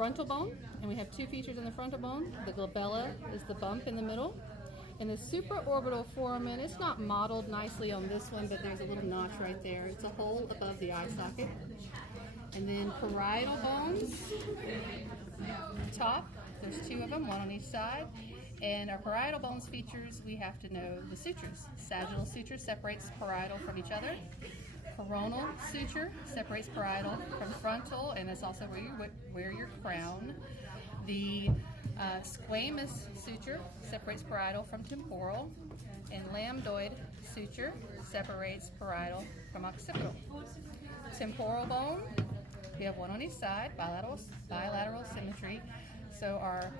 frontal bone, and we have two features in the frontal bone. The glabella is the bump in the middle, and the supraorbital foramen, it's not modeled nicely on this one, but there's a little notch right there. It's a hole above the eye socket. And then parietal bones, top, there's two of them, one on each side. And our parietal bones features, we have to know the sutures. Sagittal suture separates parietal from each other. Coronal suture separates parietal from frontal, and that's also where you wear your crown. The squamous suture separates parietal from temporal, and lambdoid suture separates parietal from occipital. Temporal bone, we have one on each side, bilateral symmetry. So our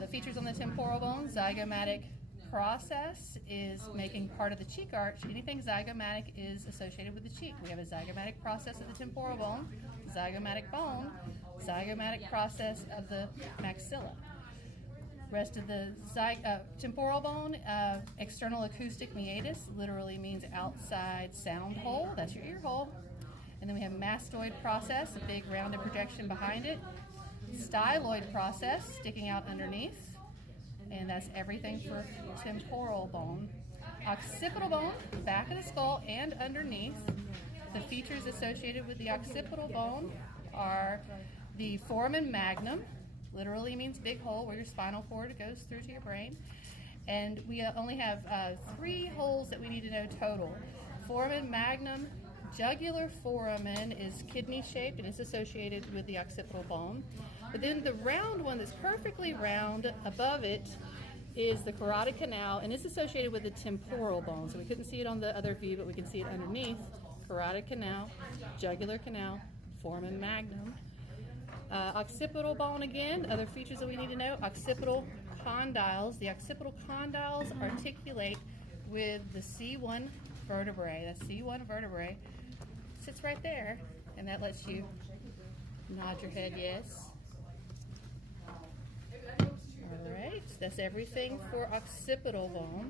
the features on the temporal bone, zygomatic process is making part of the cheek arch. Anything zygomatic is associated with the cheek. We have a zygomatic process of the temporal bone, zygomatic bone, zygomatic process of the maxilla. Rest of the temporal bone, external acoustic meatus, literally means outside sound hole. That's your ear hole. And then we have mastoid process, a big rounded projection behind it. Styloid process, sticking out underneath. And that's everything for temporal bone. Occipital bone, back of the skull and underneath. The features associated with the occipital bone are the foramen magnum, literally means big hole where your spinal cord goes through to your brain. And we only have 3 holes that we need to know total. Foramen magnum, jugular foramen is kidney shaped and is associated with the occipital bone. But then the round one that's perfectly round above it is the carotid canal, and it's associated with the temporal bone. So we couldn't see it on the other view, but we can see it underneath. Carotid canal, jugular canal, foramen magnum. Occipital bone again, other features that we need to know. Occipital condyles. The occipital condyles articulate with the C1 vertebrae. That C1 vertebrae sits right there, and that lets you nod your head yes. All right, that's everything for occipital bone.